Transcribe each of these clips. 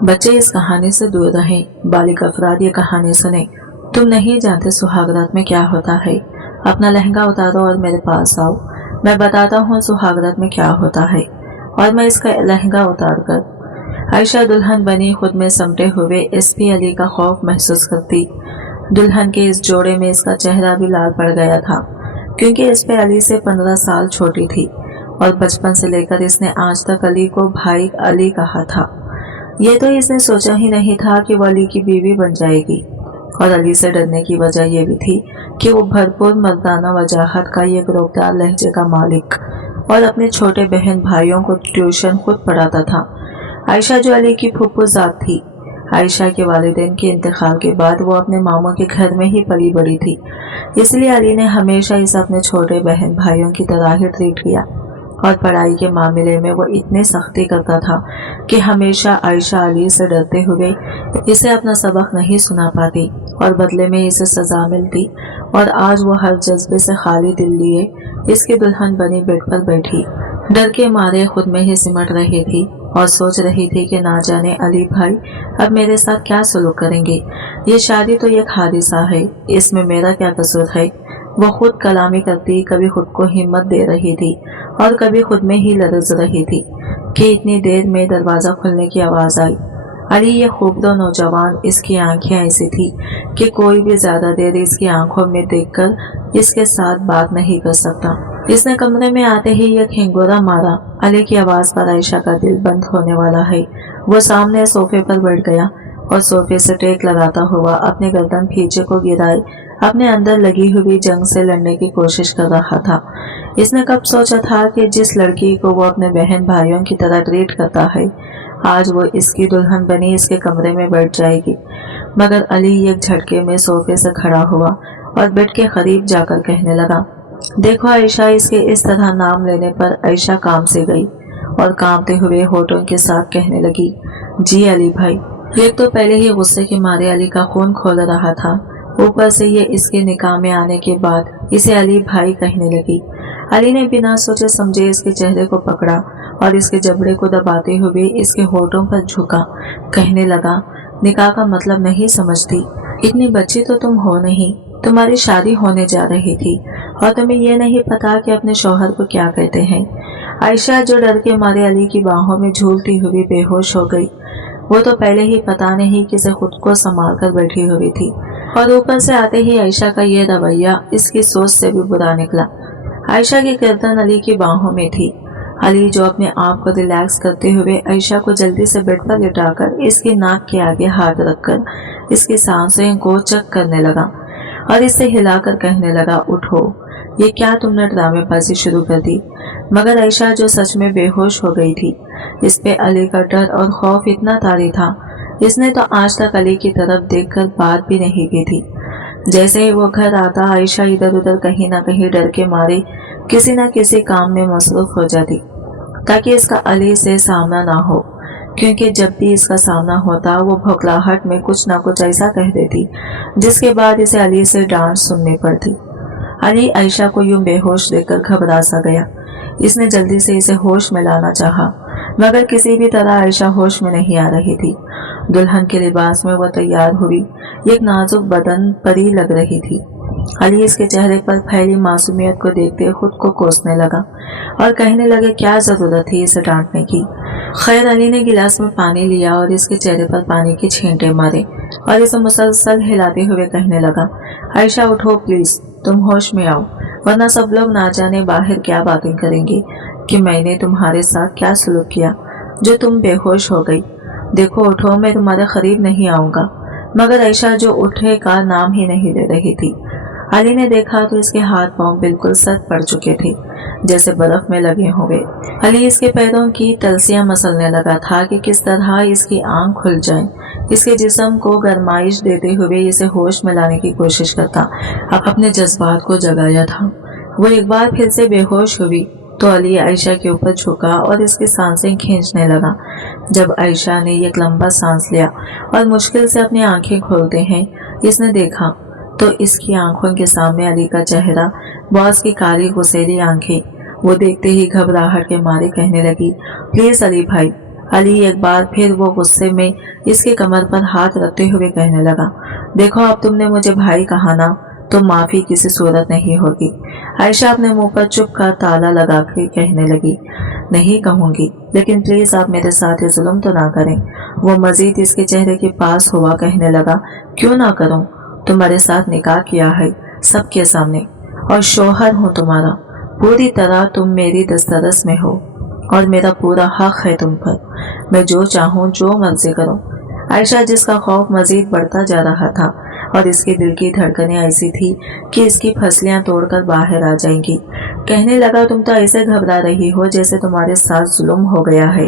बच्चे इस कहानी से दूर रहें। बालिग अफराद ये कहानी सुने। तुम नहीं जानते सुहागरात में क्या होता है। अपना लहंगा उतारो और मेरे पास आओ, मैं बताता हूँ सुहागरात में क्या होता है। और मैं इसका लहंगा उतार कर आयशा दुल्हन बनी, खुद में समटे हुए एसपी अली का खौफ महसूस करती। दुल्हन के इस जोड़े में इसका चेहरा भी लाल पड़ गया था, क्योंकि एसपी अली से 15 साल छोटी थी और बचपन से लेकर इसने आज तक अली को भाई अली कहा था। ये तो इसने सोचा ही नहीं था कि वो अली की बीवी बन जाएगी। और अली से डरने की वजह यह भी थी कि वो भरपूर मर्दाना वजाहत का एक रोकदार लहजे का मालिक और अपने छोटे बहन भाइयों को ट्यूशन खुद पढ़ाता था। आयशा जो अली की फूफू जात थी, आयशा के वालिदैन के इंतकाल के बाद वो अपने मामों के घर में ही पली बड़ी थी, इसलिए अली ने हमेशा इसे अपने छोटे बहन भाइयों की तरह ही ट्रीट किया। और पढ़ाई के मामले में वो इतनी सख्ती करता था कि हमेशा आयशा अली से डरते हुए इसे अपना सबक नहीं सुना पाती और बदले में इसे सजा मिलती। और आज वो हर जज्बे से खाली दिल लिए इसकी दुल्हन बनी बेड पर बैठी, डर के मारे खुद में ही सिमट रही थी और सोच रही थी कि ना जाने अली भाई अब मेरे साथ क्या सलूक करेंगे। ये शादी तो एक हादिसा है, इसमें मेरा क्या कसूर है। वो खुद कलामी करती, कभी खुद को हिम्मत दे रही थी और कभी खुद में ही लरज रही थी कि इतनी देर में दरवाजा खुलने की आवाज आई। अली ये खूबसूरत नौजवान, इसकी आंखें ऐसी थी कि कोई भी ज्यादा देर इसकी आंखों में देखकर इसके साथ बात नहीं कर सकता। इसने कमरे में आते ही एक हिंगोरा मारा। अली की आवाज पर आयशा का दिल बंद होने वाला है। वो सामने सोफे पर बैठ गया और सोफे से टेक लगाता हुआ अपने गर्दन पीछे को गिराए अपने अंदर लगी हुई जंग से लड़ने की कोशिश कर रहा था। इसने कब सोचा था कि जिस लड़की को वो अपने बहन भाइयों की तरह ट्रीट करता है, आज वो इसकी दुल्हन बनी इसके कमरे में बैठ जाएगी। मगर अली एक झटके में सोफे से खड़ा हुआ और बेड के करीब जाकर कहने लगा, देखो आयशा। इसके इस तरह नाम लेने पर आयशा काम से गई और कांपते हुए होठों के साथ कहने लगी, जी अली भाई। एक तो पहले ही गुस्से के मारे अली का खून खोल रहा था, ऊपर से ये इसके निकाह में आने के बाद इसे अली भाई कहने लगी। अली ने बिना सोचे समझे इसके चेहरे को पकड़ा और इसके जबड़े को दबाते हुए इसके होठों पर झुका, कहने लगा, निकाह का मतलब नहीं समझती। इतनी बच्ची तो तुम हो नहीं, तुम्हारी शादी होने जा रही थी और तुम्हें यह नहीं पता कि अपने शौहर को क्या कहते हैं। आयशा जो डर के मारे अली की बाहों में झूलती हुई बेहोश हो गई। वो तो पहले ही पता नहीं किसे खुद को संभाल कर बैठी हुई थी और ऊपर से आते ही आयशा का ये रवैया इसकी सोच से भी बुरा निकला। आयशा की गर्दन अली की बाहों में थी। अली जो अपने आप को रिलैक्स करते हुए आयशा को जल्दी से बेड पर लिटाकर इसकी नाक के आगे हाथ रखकर इसकी सांसें को चेक करने लगा और इसे हिलाकर कहने लगा, उठो। ये क्या तुमने ड्रामेबाजी शुरू कर दी। मगर आयशा जो सच में बेहोश हो गई थी, इस पे अली का डर और खौफ इतना तारी था, इसने तो आज तक अली की तरफ देखकर बात भी नहीं की थी। जैसे ही वो घर आता, आयशा इधर उधर कहीं ना कहीं डर के मारे किसी न किसी काम में मसरूफ हो जाती ताकि इसका अली से सामना ना हो, क्योंकि जब भी इसका सामना होता वो भौखलाहट में कुछ ना कुछ ऐसा कह देती जिसके बाद इसे अली से डांट सुननी पड़ती। अली आयशा को यूं बेहोश देखकर घबरा सा गया। इसने जल्दी से इसे होश में लाना चाहा, मगर किसी भी तरह आयशा होश में नहीं आ रही थी। दुल्हन के लिबास में वह तैयार हुई, एक नाजुक बदन परी लग रही थी। अली इसके चेहरे पर फैली मासूमियत को देखते खुद को कोसने लगा और कहने लगे, क्या जरूरत थी इसे डांटने की। खैर, अली ने गिलास में पानी लिया और इसके चेहरे पर पानी के छींटे मारे और इसे मुसलसल हिलाते हुए कहने लगा, आयशा उठो प्लीज, तुम होश में आओ, वरना सब लोग ना जाने बाहर क्या बातें करेंगे कि मैंने तुम्हारे साथ क्या सलूक किया जो तुम बेहोश हो गई। देखो उठो, मैं तुम्हारे करीब नहीं आऊंगा। मगर आयशा जो उठे का नाम ही नहीं ले रही थी। अली ने देखा तो इसके हाथ पांव बिल्कुल सख्त पड़ चुके थे, जैसे बर्फ में लगे हुए। अली इसके पैरों की तलसियां मसलने लगा था कि किस तरह इसकी आंख खुल जाए। इसके जिस्म को गरमाइश देते हुए इसे होश में लाने की कोशिश करता, अपने जज्बात को जगाया था। वो एक बार फिर से बेहोश हुई तो अली आयशा के ऊपर झुका और इसकी सांसें खींचने लगा। जब आयशा ने एक लंबा सांस लिया और मुश्किल से अपनी आंखें खोलते हैं इसने देखा तो इसकी आंखों के सामने अली का चेहरा, बॉस की काली गुस्सेली आंखें। वो देखते ही घबराहट के मारे कहने लगी, प्लीज अली भाई, अली एक बार फिर वो गुस्से में इसकी कमर पर हाथ रखते हुए कहने लगा, देखो अब तुमने मुझे भाई कहा ना, तो माफी किसी सूरत नहीं होगी। आयशा अपने मुंह पर चुप का ताला लगा कर कहने लगी, नहीं कहूंगी, लेकिन प्लीज आप मेरे साथ ये जुल्म तो ना करें। वो मजीद इसके चेहरे के पास हुआ कहने लगा, क्यों ना करूं, तुम्हारे साथ निकाह किया है सबके सामने और शोहर हूं तुम्हारा, पूरी तरह तुम मेरी दस्तरस में हो और मेरा पूरा हक है तुम पर, मैं जो चाहूं जो मर्जी करो। आयशा, जिसका खौफ मजीद बढ़ता जा रहा था और इसके दिल की धड़कनें ऐसी थी कि इसकी फसलियां तोड़कर बाहर आ जाएंगी, कहने लगा, तुम तो ऐसे घबरा रही हो जैसे तुम्हारे साथ जुल्म हो गया है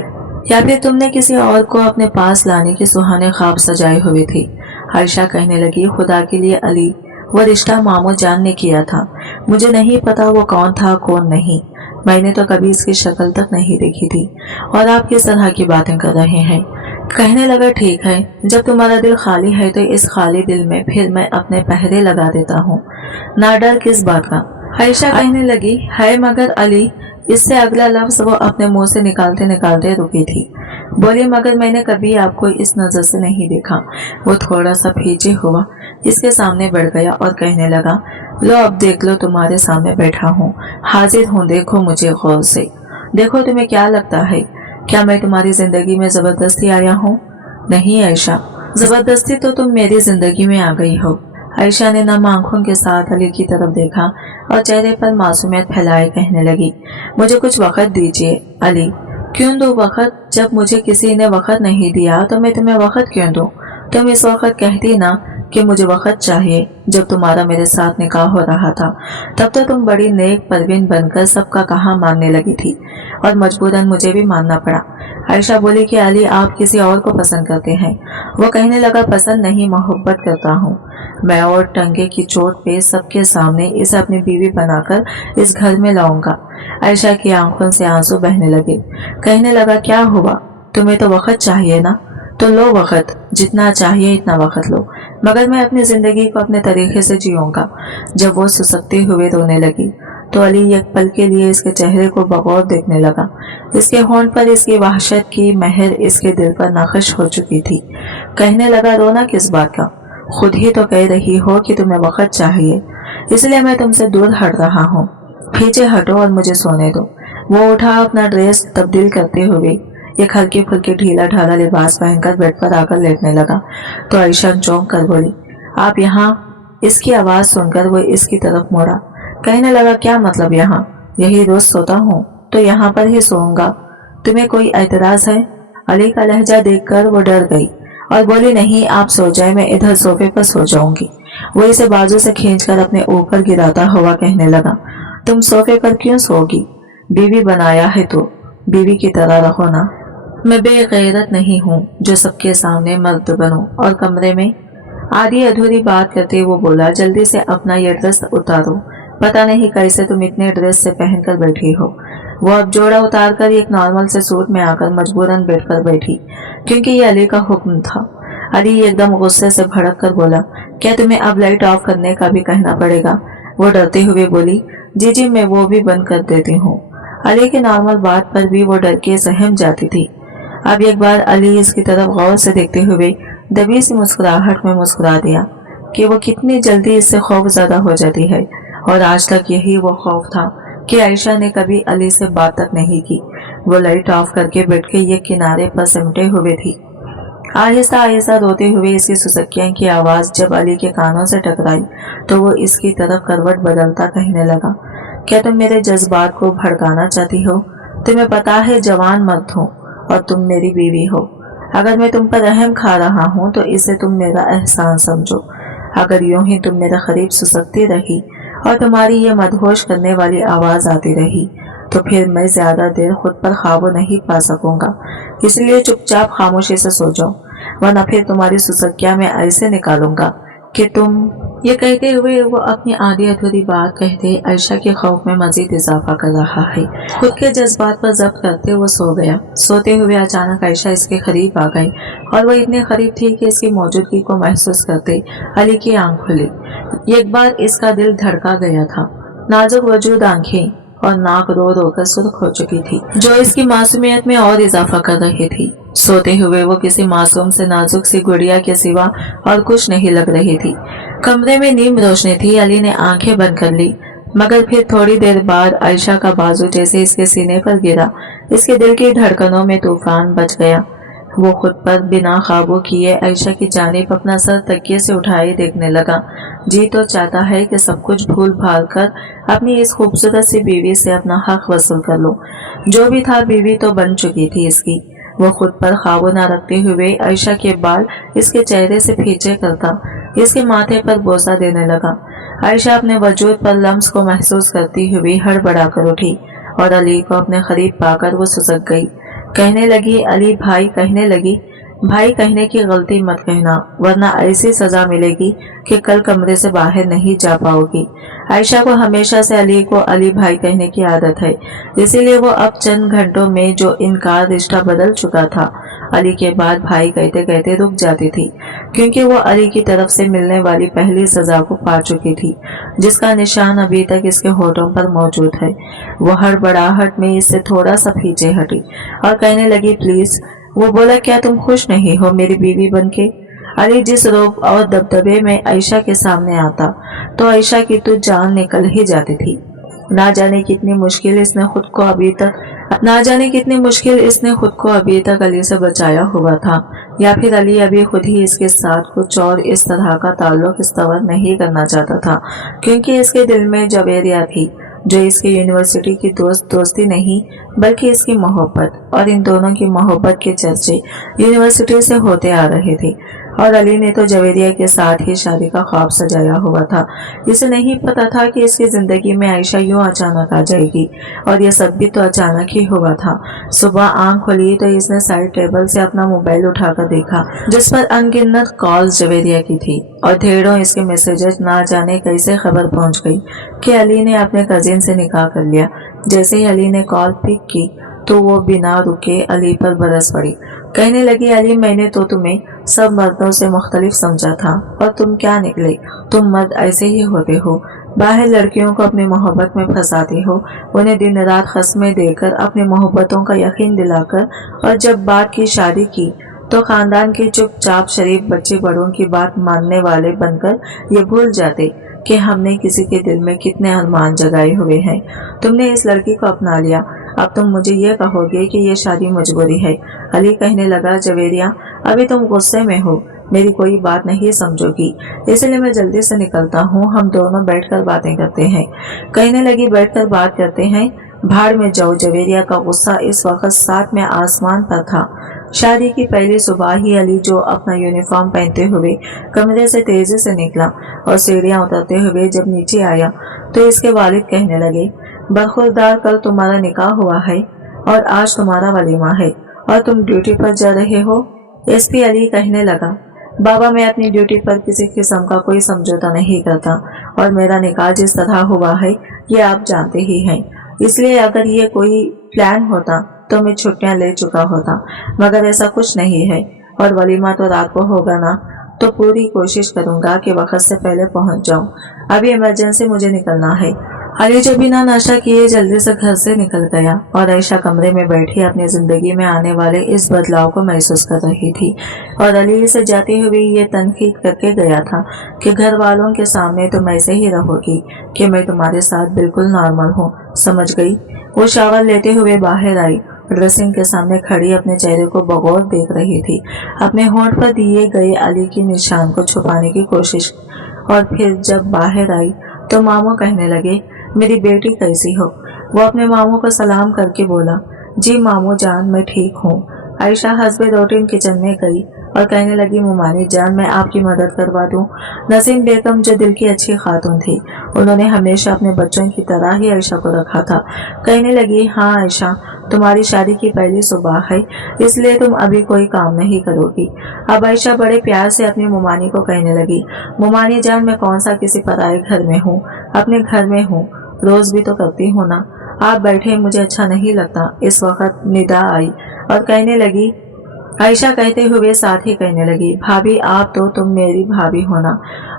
या फिर तुमने किसी और को अपने पास लाने के सुहाने ख्वाब सजाए हुए थे। आयशा कहने लगी, खुदा के लिए अली, वो रिश्ता मामू जान ने किया था, मुझे नहीं पता वो कौन था कौन नहीं, मैंने तो कभी इसकी शक्ल तक नहीं देखी थी और आप किस तरह की बातें कर रहे हैं। कहने लगा, ठीक है, जब तुम्हारा दिल खाली है तो इस खाली दिल में फिर मैं अपने पहरे लगा देता हूँ, ना डर किस बात का। आयशा कहने लगी, है मगर अली, इससे अगला लफ्ज वो अपने मुंह से निकालते निकालते रुकी थी। बोली, मगर मैंने कभी आपको इस नजर से नहीं देखा। वो थोड़ा सा पीछे हुआ, इसके सामने बैठ गया और कहने लगा, लो अब देख लो, तुम्हारे सामने बैठा हूँ, हाजिर हूँ, देखो मुझे गौर से, देखो तुम्हें क्या लगता है, क्या मैं तुम्हारी जिंदगी में जबरदस्ती आया हूँ? नहीं आयशा, जबरदस्ती तो तुम मेरी जिंदगी में आ गई हो। आयशा ने नम आंखों के साथ अली की तरफ देखा और चेहरे पर मासूमियत फैलाए कहने लगी, मुझे कुछ वक्त दीजिए अली। क्यों दो वक्त? जब मुझे किसी ने वक्त नहीं दिया तो मैं तुम्हें वक्त क्यों दूं? तुम इस वक्त कहती ना कि मुझे वक्त चाहिए। जब तुम्हारा मेरे साथ निकाह हो रहा था तब तो तुम बड़ी नेक परवीन बनकर सबका कहा मानने लगी थी और मजबूरन मुझे भी मानना पड़ा। आयशा बोली कि अली, आप किसी और को पसंद करते हैं। वो कहने लगा, पसंद नहीं, मोहब्बत करता हूँ मैं, और टंगे की चोट पे सबके सामने इसे अपनी बीवी बनाकर इस घर में लाऊंगा। आयशा की आंखों से आंसू बहने लगे। कहने लगा, क्या हुआ, तुम्हें तो वक्त चाहिए ना, तो लो वक्त, जितना चाहिए इतना वक्त लो, मगर मैं अपनी जिंदगी को अपने तरीके से जीऊंगा। जब वो सुसकते हुए रोने लगी तो अली एक पल के लिए इसके चेहरे को बगौर देखने लगा। इसके होंठ पर इसकी वहशत की मेहर इसके दिल पर नाखुश हो चुकी थी। कहने लगा, रोना किस बात का, खुद ही तो कह रही हो कि तुम्हें वक्त चाहिए, इसलिए मैं तुमसे दूर हट रहा हूँ, पीछे हटो और मुझे सोने दो। वो उठा, अपना ड्रेस तब्दील करते हुए एक हल्के फुल्के ढीला ढाला लिबास पहनकर बेड पर आकर लेटने लगा तो आयशा चौंक कर बोली, आप यहाँ? इसकी आवाज सुनकर वो इसकी तरफ मुड़ा। कहने लगा, क्या मतलब यहाँ? यही रोज सोता हूँ तो यहाँ पर ही सोऊंगा, तुम्हें कोई एतराज है? अली का लहजा देखकर वो डर गई और बोली, नहीं आप सो जाए, मैं इधर सोफे पर सो जाऊंगी। वो इसे बाजू से खींचकर अपने ऊपर गिराता हुआ कहने लगा, तुम सोफे पर क्यों सोगी? बीवी बनाया है तो बीवी की तरह रहो ना। मैं बेगैरत नहीं हूँ जो सबके सामने मर्द बनूं। और कमरे में आधी अधूरी बात करते वो बोला, जल्दी से अपना ये ड्रेस उतारो, पता नहीं कैसे तुम इतने ड्रेस से पहनकर बैठी हो। वो अब जोड़ा उतार कर एक नॉर्मल से सूट में आकर मजबूरन बेड पर बैठी क्योंकि ये अली का हुक्म था। अली एकदम गुस्से से भड़क कर बोला, क्या तुम्हें अब लाइट ऑफ करने का भी कहना पड़ेगा? वो डरते हुए बोली, जी जी मैं वो भी बंद कर देती हूँ। अली के नॉर्मल बात पर भी वो डर के सहम जाती थी। अब एक बार अली इसकी तरफ गौर से देखते हुए दबी सी मुस्कुराहट में मुस्कुरा दिया कि वो कितनी जल्दी इससे खौफजदा हो जाती है। और आज तक यही वो खौफ था कि आयशा ने कभी अली से बात तक नहीं की। वो लाइट ऑफ करके बेड के ये किनारे पर सिमटे हुए थी। आहिस्ता आहिस्ता रोते हुए इसकी सुसकियां की आवाज जब अली के कानों से टकराई तो वो इसकी तरफ करवट बदलता कहने लगा, क्या तुम मेरे जज्बात को भड़काना चाहती हो? तुम्हें पता है जवान मर्द हो और तुम मेरी बीवी हो। अगर मैं तुम पर रहम खा रहा हूँ तो इसे तुम मेरा एहसान समझो। अगर यूं ही तुम मेरे करीब सुसकती रही और तुम्हारी ये मदहोश करने वाली आवाज आती रही तो फिर मैं ज्यादा देर खुद पर काबू नहीं पा सकूंगा। इसलिए चुपचाप खामोशी से सो जाओ, वरना फिर तुम्हारी सुसकिया में ऐसे निकालूंगा कि तुम। ये कहते हुए वो अपनी आधी अधूरी बात कहते आयशा के खौफ में मजीद इजाफा कर रहा है। खुद के जज्बात पर जब्त करते वो सो गया। सोते हुए अचानक आयशा इसके करीब आ गई और वो इतने करीब थी कि इसकी मौजूदगी को महसूस करते अली की आंख खुली। एक बार इसका दिल धड़का गया था। नाजुक वजूद आंखें और नाक रो रो कर सुर्ख हो चुकी थी, जो इसकी मासूमियत में और इजाफा कर रही थी। सोते हुए वो किसी मासूम से नाजुक सी गुड़िया के सिवा और कुछ नहीं लग रही थी। कमरे में नीम रोशनी थी। अली ने आंखें बंद कर ली, मगर फिर थोड़ी देर बाद आयशा का बाजू जैसे इसके सीने पर गिरा, इसके दिल की धड़कनों में तूफान बच गया। वो खुद पर बिना काबू किए आयशा की जानिब अपना सर तकिए से उठाए देखने लगा। जी तो चाहता है कि सब कुछ भूल भाल कर अपनी इस खूबसूरत सी बीवी से अपना हक वसूल कर लो। जो भी था बीवी तो बन चुकी थी इसकी। वो खुद पर काबू न रखते हुए आयशा के बाल इसके चेहरे से खींचे करता, इसके माथे पर बोसा देने लगा। आयशा अपने वजूद पर लम्स को महसूस करती हुई हड़बड़ा कर उठी और अली को अपने करीब पाकर वो सुसक गई। कहने लगी, अली भाई, कहने लगी, भाई कहने की गलती मत कहना, वरना ऐसी सजा मिलेगी कि कल कमरे से बाहर नहीं जा पाओगी। आयशा को हमेशा से अली को अली भाई कहने की आदत है, इसीलिए वो अब चंद घंटों में जो इनकार रिश्ता बदल चुका था, अली के बाद भाई कहते कहते रुक जाती थी, क्योंकि वो अली की तरफ से मिलने वाली पहली सजा को पा चुकी थी, जिसका निशान अभी तक इसके होठों पर मौजूद है। वो हड़बड़ाहट में इससे थोड़ा सा पीछे हटी और कहने लगी, प्लीज। वो बोला, क्या तुम खुश नहीं हो मेरी बीवी बनके? अली जिस रोब और दबदबे में आयशा के सामने आता तो आयशा की तो जान निकल ही जाती थी। ना जाने कितनी मुश्किल इसने खुद को अभी तक अली से बचाया हुआ था, या फिर अली अभी खुद ही इसके साथ कुछ और इस तरह का ताल्लुक इस्तवार नहीं करना चाहता था, क्योंकि इसके दिल में जवेरिया थी, जो इसकी यूनिवर्सिटी की दोस्ती नहीं बल्कि इसकी मोहब्बत, और इन दोनों की मोहब्बत के चर्चे यूनिवर्सिटी से होते आ रहे थे। और अली ने तो जवेरिया के साथ ही शादी का ख्वाब सजाया हुआ था। इसे नहीं पता था कि इसकी जिंदगी में आयशा यूं अचानक आ जाएगी, और यह सब भी तो अचानक ही हुआ था। सुबह आंख खोली तो इसने साइड टेबल से अपना मोबाइल उठाकर देखा, जिस पर अनगिनत कॉल्स जवेरिया की थी, और ढेरों इसके मैसेजेस। ना जाने कैसे खबर पहुंच गई कि अली ने अपने कजिन से निकाह कर लिया। जैसे ही अली ने कॉल पिक की तो वो बिना रुके अली पर बरस पड़ी। कहने लगी, अली, मैंने तो तुम्हें सब मर्दों से मुख्तलिफ समझा था, और तुम क्या निकले? तुम मर्द ऐसे ही होते हो, बाहर लड़कियों को अपनी मोहब्बत में फंसाते हो, उन्हें दिन रात खस्में देकर अपनी मोहब्बतों का यकीन दिलाकर, और जब बात की शादी की तो खानदान के चुपचाप शरीफ बच्चे बड़ों की बात मानने वाले बनकर ये भूल जाते कि हमने किसी के दिल में कितने अरमान जगाए हुए हैं। तुमने इस लड़की को अपना लिया, अब तुम मुझे ये कहोगे कि ये शादी मजबूरी है। अली कहने लगा, जवेरिया, अभी तुम गुस्से में हो, मेरी कोई बात नहीं समझोगी, इसलिए मैं जल्दी से निकलता हूँ, हम दोनों बैठकर बातें करते हैं। कहने लगी, बैठकर बात करते हैं? भाड़ में जाओ। जवेरिया का गुस्सा इस वक्त 7 में आसमान पर था। शादी की पहली सुबह ही अली, जो अपना यूनिफॉर्म पहनते हुए कमरे से तेजी से निकला और सीढ़ियां उतरते हुए जब नीचे आया तो इसके वालिद कहने लगे, बरखुरदार, कल तुम्हारा निकाह हुआ है और आज तुम्हारा वलीमा है, और तुम ड्यूटी पर जा रहे हो। एसपी अली कहने लगा, बाबा, मैं अपनी ड्यूटी पर किसी किस्म का कोई समझौता नहीं करता, और मेरा निकाह जिस तरह हुआ है ये आप जानते ही हैं, इसलिए अगर ये कोई प्लान होता तो मैं छुट्टियां ले चुका होता, मगर ऐसा कुछ नहीं है, और वलीमा तो रात को होगा ना, तो पूरी कोशिश करूंगा कि वक्त से पहले पहुंच जाऊं। अभी इमरजेंसी मुझे निकलना है। अली जो बिना नाश्ता किए जल्दी से घर से निकल गया, और आयशा कमरे में बैठी अपनी जिंदगी में आने वाले इस बदलाव को महसूस कर रही थी, और अली से जाते हुए ये तनकीद करके गया था कि घर वालों के सामने तुम ऐसे ही रहोगी कि मैं तुम्हारे साथ बिल्कुल नॉर्मल हूँ, समझ गई? वो शावर लेते हुए बाहर आई, ड्रेसिंग के सामने खड़ी अपने चेहरे को बगौर देख रही थी, अपने होंठ पर दिए गए अली के निशान को छुपाने की कोशिश। और फिर जब बाहर आई तो मामू कहने लगे, मेरी बेटी कैसी हो? वो अपने मामू को सलाम करके बोला, जी मामू जान, मैं ठीक हूँ। आयशा हस्बे रूटीन किचन में गई और कहने लगी, मुमानी जान, मैं आपकी मदद करवा दूं। नसीम बेगम जो दिल की अच्छी खातून थी, उन्होंने हमेशा अपने बच्चों की तरह ही आयशा को रखा था। कहने लगी, हाँ आयशा, तुम्हारी शादी की पहली सुबह है, इसलिए तुम अभी कोई काम नहीं करोगी। अब आयशा बड़े प्यार से अपनी मुमानी को कहने लगी, मुमानी जान, मैं कौन सा किसी पराए घर में हूँ, अपने घर में हूँ, रोज भी तो करती हूँ ना। आप बैठे, मुझे अच्छा नहीं लगता। इस वक्त निदा आई और कहने लगी, आयशा कहते हुए साथ ही कहने लगी, भाभी, आप तो तुम मेरी भाभी होना,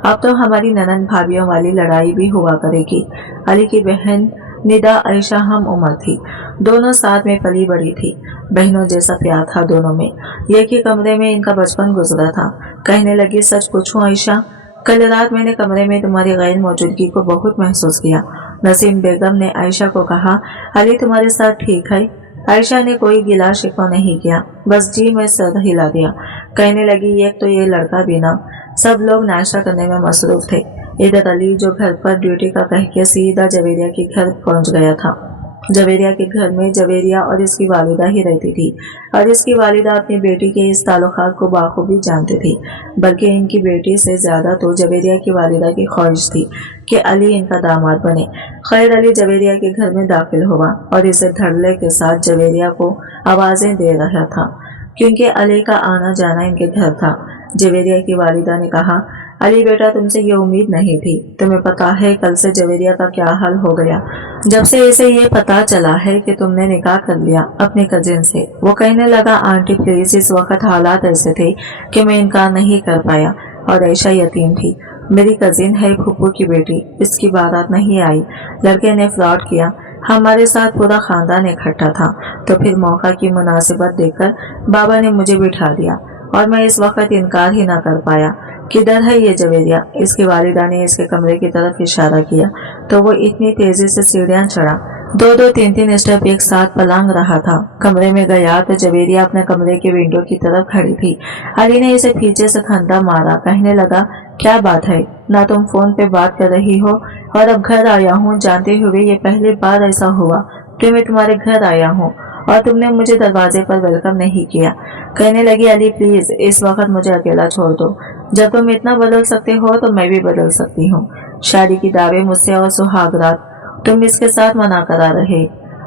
अब तो हमारी ननद भाभियों वाली लड़ाई भी हुआ करेगी। अली की बहन निदा आयशा हम उम्र थी, दोनों साथ में पली बड़ी थी, बहनों जैसा प्यार था दोनों में। एक ही कमरे में इनका बचपन गुजरा था। कहने लगी, सच पूछूं आयशा, कल रात मैंने कमरे में तुम्हारी गैर मौजूदगी को बहुत महसूस किया। नसीम बेगम ने आयशा को कहा, अली तुम्हारे साथ ठीक है? आयशा ने कोई गिला शिकवा नहीं किया, बस जी में सर हिला दिया। कहने लगी, एक तो ये लड़का भी ना। सब लोग नाश्ता करने में मसरूफ थे। इधर अली जो घर पर ड्यूटी का कह के सीधा जवेरिया के घर पहुंच गया था। जवेरिया के घर में जवेरिया और इसकी वालिदा ही रहती थी और इसकी वालिदा अपनी बेटी के इस ताल्लुकात को बाखूबी जानती थी। बल्कि इनकी बेटी से ज्यादा तो जवेरिया की वालिदा की ख्वाहिश थी कि अली इनका दामाद बने। खैर, अली जवेरिया के घर में दाखिल हुआ और इसे धड़ल्ले के साथ जवेरिया को आवाजें दे रहा था, क्योंकि अली का आना जाना इनके घर था। जवेरिया की वालिदा ने कहा, अली बेटा, तुमसे ये उम्मीद नहीं थी। तुम्हें पता है कल से जवेरिया का क्या हाल हो गया जब से इसे ये पता चला है कि तुमने निकाह कर लिया अपने कजिन से। वो कहने लगा, आंटी प्लीज, इस वक्त हालात ऐसे थे कि मैं इनकार नहीं कर पाया और आयशा यतीम थी। मेरी कजिन है, फूफू की बेटी, इसकी बारात नहीं आई। लड़के ने फ्रॉड किया। हमारे साथ पूरा खानदान इकट्ठा था, तो फिर मौका की मुनासिबत देखकर बाबा ने मुझे बिठा दिया और मैं इस वक्त इनकार ही ना कर पाया। किधर है ये जवेरिया? इसकी वालिदा ने इसके कमरे की तरफ इशारा किया तो वो इतनी तेजी से सीढ़ियां चढ़ा, दो दो तीन तीन स्टेप एक साथ पलांग रहा था। कमरे में गया तो जवेरिया अपने कमरे के विंडो की तरफ खड़ी थी। अली ने इसे पीछे से खंदा मारा। कहने लगा, क्या बात है, ना तुम फोन पे बात कर रही हो और अब घर आया हूँ, जानते हुए ये पहली बार ऐसा हुआ कि मैं तुम्हारे घर आया हूँ और तुमने मुझे दरवाजे पर वेलकम नहीं किया। कहने लगी, अली प्लीज, इस वक्त मुझे अकेला छोड़ दो। जब तुम इतना बदल सकते हो तो मैं भी बदल सकती हूँ। शादी की दावे मुझसे और सुहागरात तुम इसके साथ मना करा रहे।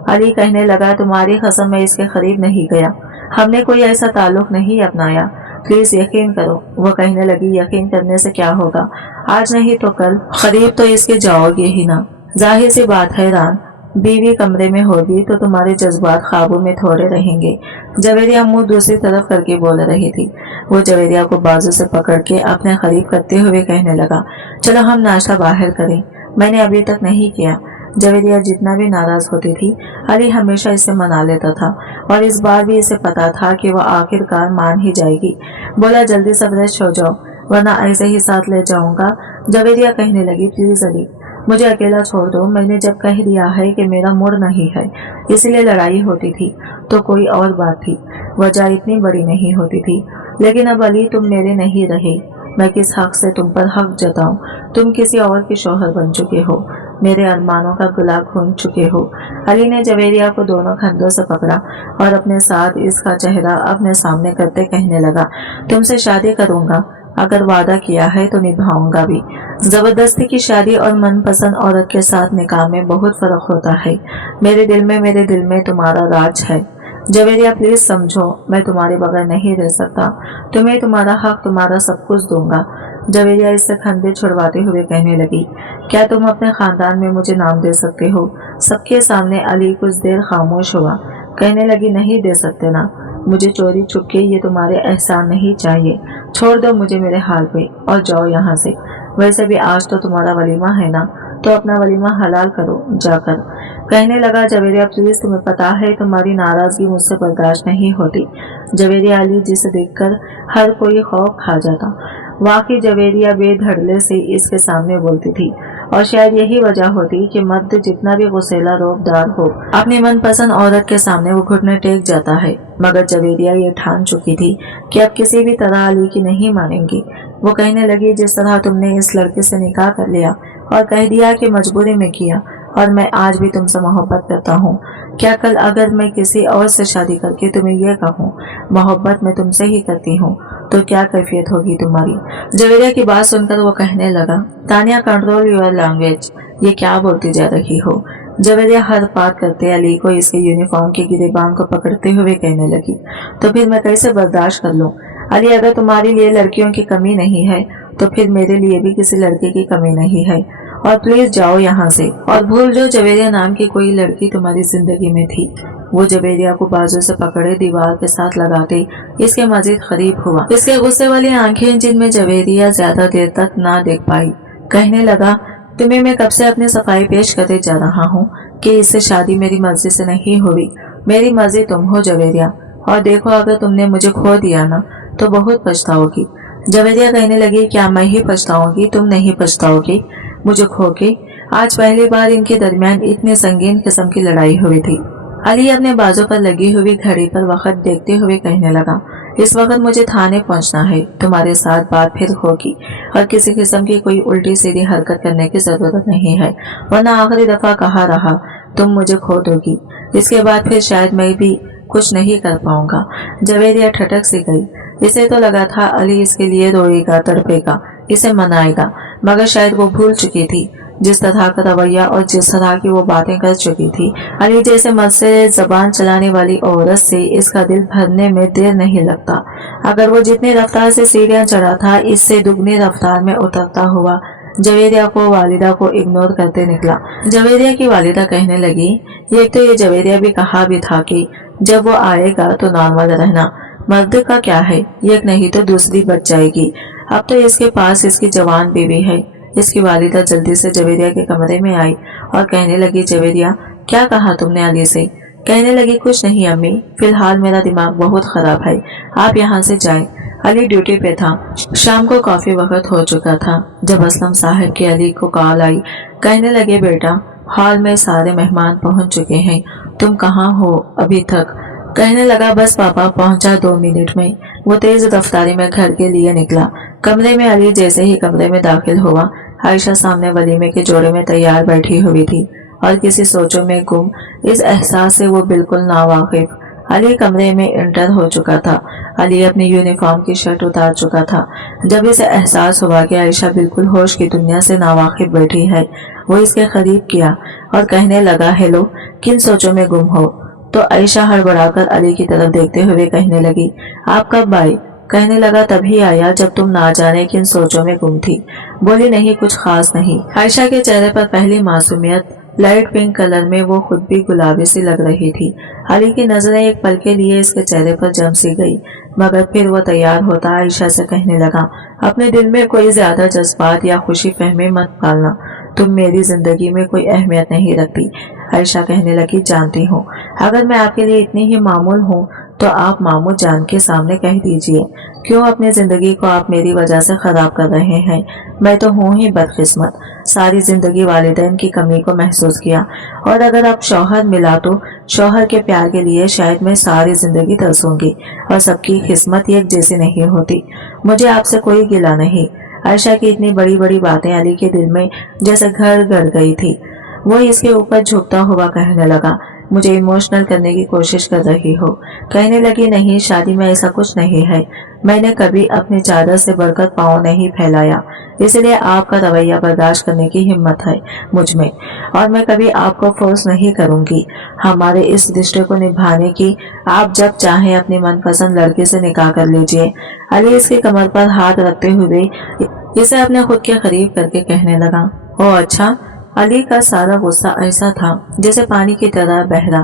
अली कहने लगा, तुम्हारी कसम मैं इसके करीब नहीं गया, हमने कोई ऐसा ताल्लुक नहीं अपनाया, प्लीज यकीन करो। वो कहने लगी, यकीन करने से क्या होगा, आज नहीं तो कल करीब तो इसके जाओगे ही ना। जाहिर सी बात है रान, बीवी कमरे में होगी तो तुम्हारे जज्बात काबू में थोड़े रहेंगे। जवेरिया मुंह दूसरी तरफ करके बोल रही थी। वो जवेरिया को बाजू से पकड़ के अपने करीब करते हुए कहने लगा, चलो हम नाश्ता बाहर करें, मैंने अभी तक नहीं किया। जवेरिया जितना भी नाराज होती थी, अली हमेशा इसे मना लेता था और इस बार भी इसे पता था कि वह आखिरकार मान ही जाएगी। बोला, जल्दी से फ्रेश हो जाओ वरना ऐसे ही साथ ले जाऊंगा। जवेरिया कहने लगी, प्लीज अली, मुझे अकेला छोड़ दो। मैंने जब कह दिया है कि मेरा मूड नहीं है, इसलिए लड़ाई होती थी तो कोई और बात थी, वजह इतनी बड़ी नहीं होती थी। लेकिन अब अली तुम मेरे नहीं रहे, मैं किस हक से तुम पर हक जताऊं? तुम किसी और के शौहर बन चुके हो, मेरे अरमानों का गुलाब भून चुके हो। अली ने जवेरिया को दोनों कंधों से पकड़ा और अपने साथ इसका चेहरा अपने सामने करते कहने लगा, तुमसे शादी करूंगा, अगर वादा किया है तो निभाऊंगा भी। जबरदस्ती की शादी और मनपसंद औरत के साथ निकाह में बहुत फर्क होता है। मेरे दिल में तुम्हारा राज है। जवेरिया प्लीज समझो, मैं तुम्हारे बगैर नहीं रह सकता, तुम्हें तुम्हारा हक, तुम्हारा सब कुछ दूंगा। जवेरिया इससे खंडे छुड़वाते हुए कहने लगी, क्या तुम अपने खानदान में मुझे नाम दे सकते हो? सबके सामने अली कुछ देर खामोश हुआ। कहने लगी, नहीं दे सकते ना, मुझे चोरी छुपके ये तुम्हारे एहसान नहीं चाहिए, छोड़ दो मुझे मेरे हाल पे और जाओ यहाँ से। वैसे भी आज तो तुम्हारा वलीमा है ना, तो अपना वलीमा हलाल करो जाकर। कहने लगा, जवेरिया प्लीज, तुम्हें पता है तुम्हारी नाराजगी मुझसे बर्दाश्त नहीं होती। जवेरिया अली जिसे देखकर हर कोई खौफ खा जाता। वाकई जवेरिया बेधड़ल्ले से इसके सामने बोलती थी और शायद यही वजह होती कि मर्द जितना भी गुस्सेला रोबदार हो, अपनी मनपसंद औरत के सामने वो घुटने टेक जाता है। मगर जवेरिया ये ठान चुकी थी कि अब किसी भी तरह अली की नहीं मानेंगी। वो कहने लगी, जिस तरह तुमने इस लड़के से निकाह कर लिया और कह दिया कि मजबूरी में किया, और मैं आज भी तुमसे मोहब्बत करता हूँ, क्या कल अगर मैं किसी और से शादी करके तुम्हें यह कहूँ मोहब्बत मैं तुमसे ही करती हूँ, तो क्या कैफियत होगी तुम्हारी? जवेरिया की बात सुनकर वो कहने लगा, तानिया कंट्रोल योर लैंग्वेज, ये क्या बोलती जा रही हो? जवेरिया हर बात करते अली को इसके यूनिफॉर्म के गिरेबान को पकड़ते हुए कहने लगी, तो फिर मैं कैसे बर्दाश्त कर लूं? अली, अगर तुम्हारे लिए लड़कियों की कमी नहीं है तो फिर मेरे लिए भी किसी लड़के की कमी नहीं है, और प्लीज जाओ यहाँ से और भूल जो जवेरिया नाम की कोई लड़की तुम्हारी जिंदगी में थी। वो जवेरिया को बाजू से पकड़े दीवार के साथ लगाते इसके मजीद करीब हुआ। इसके गुस्से वाली आंखें जिनमें जवेरिया ज्यादा देर तक ना देख पाई, कहने लगा, तुम्हें मैं कब से अपनी सफाई पेश करते जा रहा हूँ, कि इससे शादी मेरी मर्जी से नहीं हुई, मेरी मर्जी तुम हो जवेरिया, और देखो अगर तुमने मुझे खो दिया ना तो बहुत पछताओगी। जवेरिया कहने लगी, क्या मैं ही पछताऊंगी, तुम नहीं पछताओगी मुझे खो के। आज पहली बार इनके दरमियान इतनी संगीन किस्म की लड़ाई हुई थी। अली अपने बाजू पर लगी हुई घड़ी पर वक्त देखते हुए कहने लगा, इस वक्त मुझे थाने पहुंचना है, तुम्हारे साथ बात फिर होगी और किसी किस्म की कोई उल्टी सीधी हरकत करने की जरूरत नहीं है, वरना आखिरी दफा कहा रहा तुम मुझे खो दोगी, इसके बाद फिर शायद मैं भी कुछ नहीं कर पाऊंगा। जवेरिया ठटक सी गई। इसे तो लगा था अली इसके लिए रोएगा, तड़पेगा, इसे मनाएगा, मगर शायद वो भूल चुकी थी जिस तरह का रवैया और जिस तरह की वो बातें कर चुकी थी। अली जैसे मत से जबान चलाने वाली औरत से इसका दिल भरने में देर नहीं लगता। अगर वो जितनी रफ्तार से सीढ़ियां चढ़ा था, इससे दुगनी रफ्तार में उतरता हुआ जवेरिया को वालिदा को इग्नोर करते निकला। जवेरिया की वालिदा कहने लगी, एक तो ये जवेरिया भी कहा भी था कि जब वो आएगा तो नॉर्मल रहना, मर्द का क्या है, एक नहीं तो दूसरी बच जाएगी, अब तो इसके पास इसकी जवान बीवी है। इसकी वालिदा जल्दी से जवेरिया के कमरे में आई और कहने लगी, जवेरिया क्या कहा तुमने अली से? कहने लगी, कुछ नहीं अम्मी, फिलहाल मेरा दिमाग बहुत खराब है, आप यहाँ से जाएं। अली ड्यूटी पे था। शाम को काफी वक्त हो चुका था जब असलम साहब की अली को कॉल आई। कहने लगे, बेटा हॉल में सारे मेहमान पहुंच चुके हैं, तुम कहाँ हो अभी तक? कहने लगा, बस पापा पहुंचा 2 मिनट में। वो तेज रफ्तारी में घर के लिए निकला। कमरे में अली जैसे ही कमरे में दाखिल हुआ, आयशा सामने वलीमे के जोड़े में तैयार बैठी हुई थी और किसी सोचों में गुम। इस एहसास से वो बिल्कुल नावाकिफ। अली कमरे में एंटर हो चुका था। अली अपनी यूनिफॉर्म की शर्ट उतार चुका था। जब इसे एहसास हुआ कि आयशा बिल्कुल होश की दुनिया से नावाकिफ बैठी है, वो इसके करीब किया और कहने लगा, हेलो, किन सोचों में गुम हो? तो आयशा हड़बड़ाकर अली की तरफ देखते हुए कहने लगी, आप कब आए? कहने लगा, तभी आया जब तुम ना जाने किन सोचों में गुम थी। बोली, नहीं, कुछ खास नहीं। आयशा के चेहरे पर पहली मासूमियत लाइट पिंक कलर में, वो खुद भी गुलाबी सी लग रही थी। अली की नजरें एक पल के लिए इसके चेहरे पर जम सी गई, मगर फिर वो तैयार होता आयशा से कहने लगा, अपने दिल में कोई ज्यादा जज्बात या खुशी फहमी मत पालना, तुम मेरी जिंदगी में कोई अहमियत नहीं रखती। आयशा कहने लगी, जानती हूँ, अगर मैं आपके लिए इतनी ही मामूल हूँ तो आप मामू जान के सामने कह दीजिए, क्यों अपनी जिंदगी को आप मेरी वजह से खराब कर रहे हैं? मैं तो हूँ ही बदकिस्मत, सारी जिंदगी वालिदैन की कमी को महसूस किया, और अगर अब शौहर मिला तो शौहर के प्यार के लिए शायद मैं सारी जिंदगी तरसूंगी, और सबकी किस्मत एक जैसी नहीं होती। मुझे आपसे कोई गिला नहीं। आयशा की इतनी बड़ी बड़ी बातें अली के दिल में जैसे घर गड़ गई थी। वो इसके ऊपर झुकता हुआ कहने लगा, मुझे इमोशनल करने की कोशिश कर रही हो? कहने लगी, नहीं, शादी में ऐसा कुछ नहीं है, मैंने कभी अपनी चादर से बढ़कर पाँव नहीं फैलाया, इसलिए आपका रवैया बर्दाश्त करने की हिम्मत है मुझ में, और मैं कभी आपको फोर्स नहीं करूंगी हमारे इस रिश्ते को निभाने की। आप जब चाहें अपनी मनपसंद लड़के से निकाह कर लीजिए। अली इसकी कमर पर हाथ रखते हुए इसे अपने खुद के करीब करके कहने लगा, ओ अच्छा। अली का सारा गुस्सा ऐसा था जैसे पानी की तरह बहरा,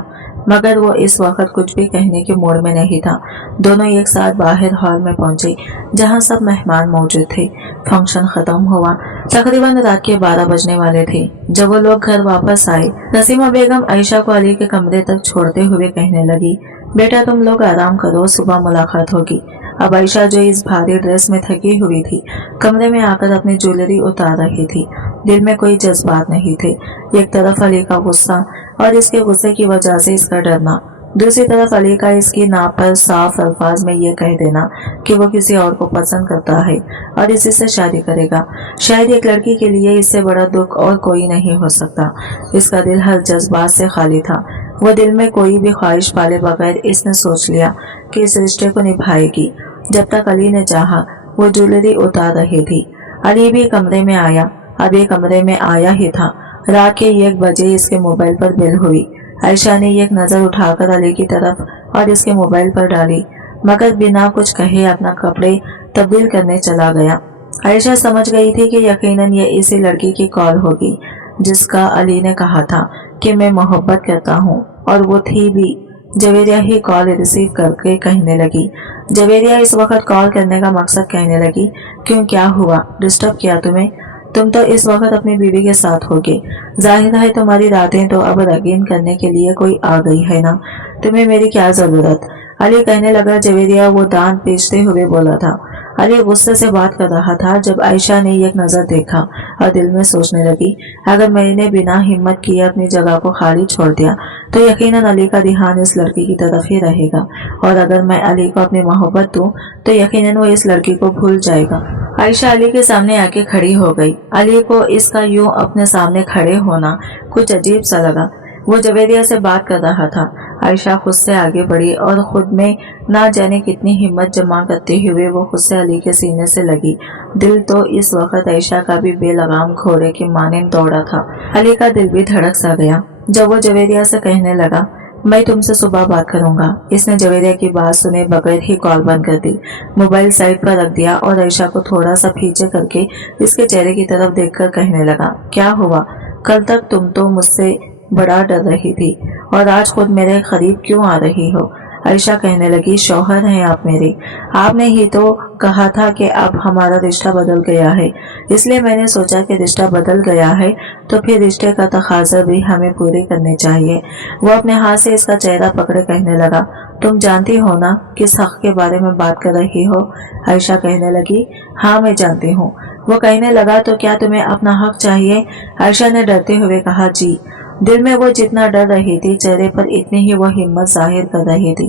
मगर वो इस वक्त कुछ भी कहने के मूड में नहीं था। दोनों एक साथ बाहर हॉल में पहुंचे जहां सब मेहमान मौजूद थे। फंक्शन खत्म हुआ, तकरीबन रात के 12 बजने वाले थे जब वो लोग घर वापस आए। नसीमा बेगम आयशा को अली के कमरे तक छोड़ते हुए कहने लगी, बेटा तुम लोग आराम करो, सुबह मुलाकात होगी। अब आयशा जो इस भारी ड्रेस में थकी हुई थी, कमरे में आकर अपनी ज्वेलरी उतार रही थी। दिल में कोई जज्बात नहीं थे। एक तरफ अली का गुस्सा और इसके गुस्से की वजह से इसका डरना, दूसरी तरफ अली का इसकी ना पर साफ अल्फाज में ये कह देना कि वो किसी और को पसंद करता है और इसी से शादी करेगा। शायद एक लड़की के लिए इससे बड़ा दुख और कोई नहीं हो सकता। इसका दिल हर जज्बात से खाली था। वो दिल में कोई भी ख्वाहिश पाले बगैर इसने सोच लिया कि इस रिश्ते को निभाएगी। जब तक अली ने चाहा वो ज्वेलरी उतार रही थी। अली भी कमरे में आया, अभी कमरे में आया ही था। रात के 1 बजे इसके मोबाइल पर बेल हुई। आयशा ने एक नजर उठाकर अली की तरफ और इसके मोबाइल पर डाली, मगर बिना कुछ कहे अपना कपड़े तब्दील करने चला गया। आयशा समझ गई थी कि यकीनन ये इसी लड़की की कॉल होगी जिसका अली ने कहा था कि मैं मोहब्बत करता हूँ, और वो थी भी। जवेरिया ही कॉल रिसीव करके कहने लगी। जवेरिया इस वक्त कॉल करने का मकसद कहने लगी, क्यों, क्या हुआ, डिस्टर्ब किया तुम्हें? तुम तो इस वक्त अपनी बीवी के साथ होगे। जाहिर है तुम्हारी रातें तो अब रंगीन करने के लिए कोई आ गई है ना, तुम्हें मेरी क्या जरूरत। अली कहने लगा, जवेरिया वो दांत पीसते हुए बोला था। अली गुस्से से बात कर रहा था जब आयशा ने एक नजर देखा और दिल में सोचने लगी, अगर मैंने बिना हिम्मत किए अपनी जगह को खाली छोड़ दिया तो यकीनन अली का ध्यान इस लड़की की तरफ ही रहेगा, और अगर मैं अली को अपनी मोहब्बत दूं तो यकीनन वो इस लड़की को भूल जाएगा। आयशा अली के सामने आके खड़ी हो गई। अली को इसका यूं अपने सामने खड़े होना कुछ अजीब सा लगा। वो जवेरिया से बात कर रहा था। आयशा खुद से आगे बढ़ी और खुद में ना जाने कितनी हिम्मत जमा करते हुए वो खुद से अली के सीने से लगी। दिल तो इस वक्त आयशा का भी बेलगाम घोड़े के माने दौड़ा था। अली का दिल भी धड़क सा गया जब वो जवेरिया से कहने लगा, मैं तुमसे सुबह बात करूंगा। इसने जवेरिया की बात सुने बगैर ही कॉल बंद कर दी, मोबाइल साइड पर रख दिया और आयशा को थोड़ा सा पीछे करके इसके चेहरे की तरफ देखकर कहने लगा, क्या हुआ? कल तक तुम तो मुझसे बड़ा डर रही थी और आज खुद मेरे करीब क्यों आ रही हो? आयशा कहने लगी, शौहर हैं आप मेरे, आपने ही तो कहा था कि अब हमारा रिश्ता बदल गया है, इसलिए मैंने सोचा कि रिश्ता बदल गया है तो फिर रिश्ते का तकाजा भी हमें पूरे करने चाहिए। वो अपने हाथ से इसका चेहरा पकड़े कहने लगा, तुम जानती हो ना किस हक के बारे में बात कर रही हो? आयशा कहने लगी, हाँ मैं जानती हूँ। वो कहने लगा, तो क्या तुम्हें अपना हक चाहिए? आयशा ने डरते हुए कहा, जी। दिल में वो जितना डर रही थी चेहरे पर इतनी ही वो हिम्मत जाहिर कर रही थी।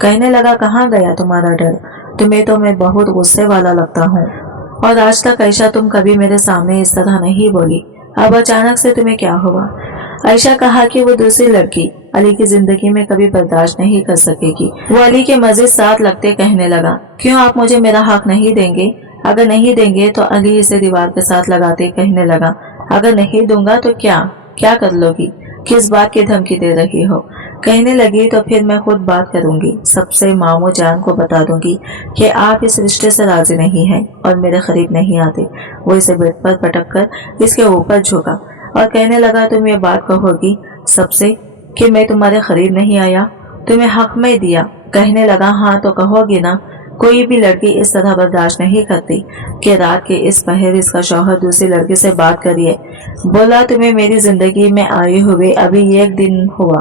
कहने लगा, कहाँ गया तुम्हारा डर? तुम्हें तो मैं बहुत गुस्से वाला लगता हूँ और आज तक आयशा तुम कभी मेरे सामने इस तरह नहीं बोली, अब अचानक से तुम्हें क्या हुआ? आयशा कहा कि वो दूसरी लड़की अली की जिंदगी में कभी बर्दाश्त नहीं कर सकेगी। वो अली के मजे साथ लगते कहने लगा, क्यों आप मुझे मेरा हक नहीं देंगे? अगर नहीं देंगे तो अली इसे दीवार के साथ लगाते कहने लगा, अगर नहीं दूंगा तो क्या कर लोगी? किस बात की धमकी दे रही हो? कहने लगी, तो फिर मैं खुद बात करूंगी, सबसे मामू जान को बता दूंगी कि आप इस रिश्ते से राजी नहीं हैं और मेरे करीब नहीं आते। वो इसे बेड पर पटक कर इसके ऊपर झुका और कहने लगा, तुम ये बात कहोगी सबसे कि मैं तुम्हारे करीब नहीं आया, तुम्हें हक में दिया? कहने लगा, हाँ तो कहोगी ना? कोई भी लड़की इस तरह बर्दाश्त नहीं करती कि रात के इस पहर इसका शौहर दूसरी लड़की से बात करिए। बोला, तुम्हें मेरी जिंदगी में आए हुए अभी एक दिन हुआ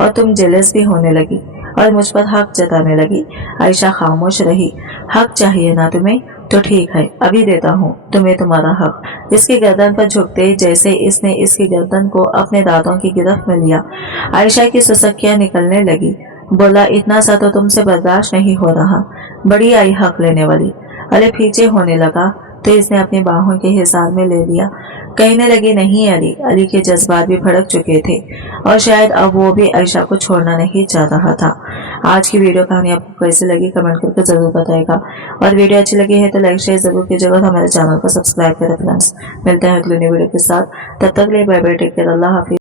और तुम जेलस भी होने लगी और मुझ पर हक जताने लगी। आयशा खामोश रही। हक चाहिए ना तुम्हें? तो ठीक है, अभी देता हूँ तुम्हें तुम्हारा हक। इसकी गर्दन पर झुकते जैसे इसने इसकी गर्दन को अपने दांतों की गिरफ्त में लिया, आयशा की सुसक्कियां निकलने लगी। बोला, इतना सा तो तुमसे बर्दाश्त नहीं हो रहा, बड़ी आई हक लेने वाली। अली पीछे होने लगा तो इसने अपनी बाहों के हिसाब में ले लिया। कहने लगी, नहीं अली के जज्बात भी भड़क चुके थे और शायद अब वो भी आयशा को छोड़ना नहीं चाह रहा था। आज की वीडियो कहानी आपको कैसी लगी कमेंट करके जरूर बताएगा, और वीडियो अच्छी लगी है तो लाइक शेयर जरूर कीजिएगा और हमारे चैनल को सब्सक्राइब करें फ्रेंड्स। मिलते हैं अगले वीडियो के साथ, तब तक के लिए बाय बाय, टेक केयर, अल्लाह हाफिज।